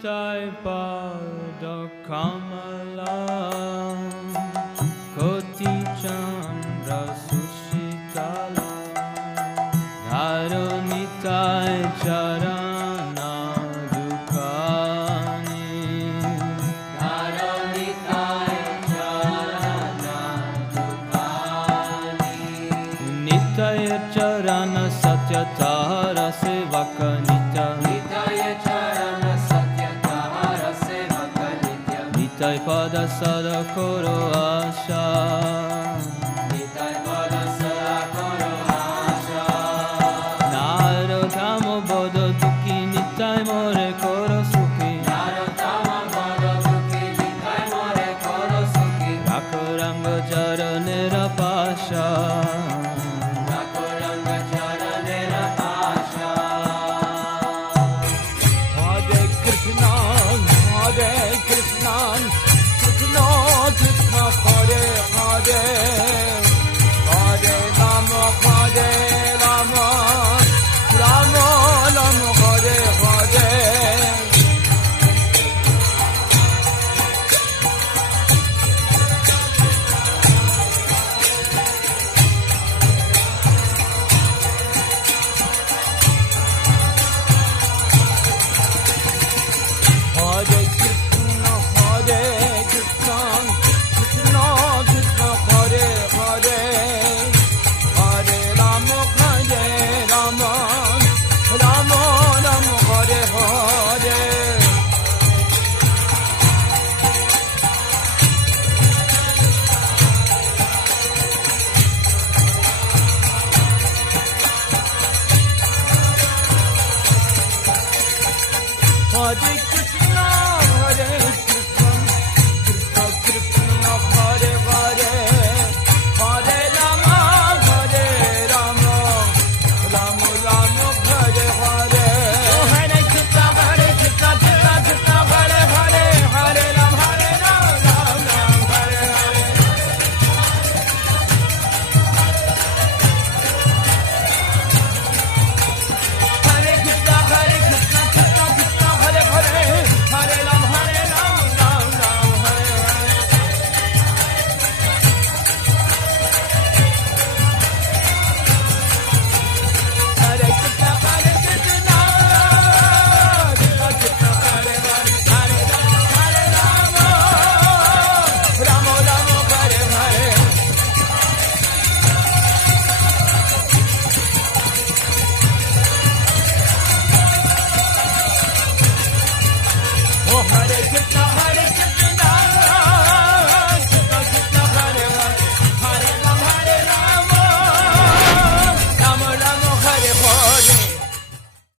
Nitai Pada Kamala Koti Chandra Sushitala Dharo Nitai Charana Dukhani Dharo Nitai Charana Dukhani Nitai Charana Satyatara Sevaka Nitya Nitai Pada Sada Koro Asha Nitai Pada Sada Koro Asha Naro Tamo Bodo Tuki Nitai More Koro Suki Naro Tamo Bodo Tuki Nitai More Koro Suki Rakuranga Jara Nera Pasha Rakuranga Jara Nera Pasha Hare Krishna Hare Krishna Krishna Krishna Hare Hare Hare Rama Hare Rama Rama Rama Hare Hare Hare Krishna Hare Krishna Krishna Krishna Hare Hare Hare Rama Hare Rama Rama Rama Hare Hare Hare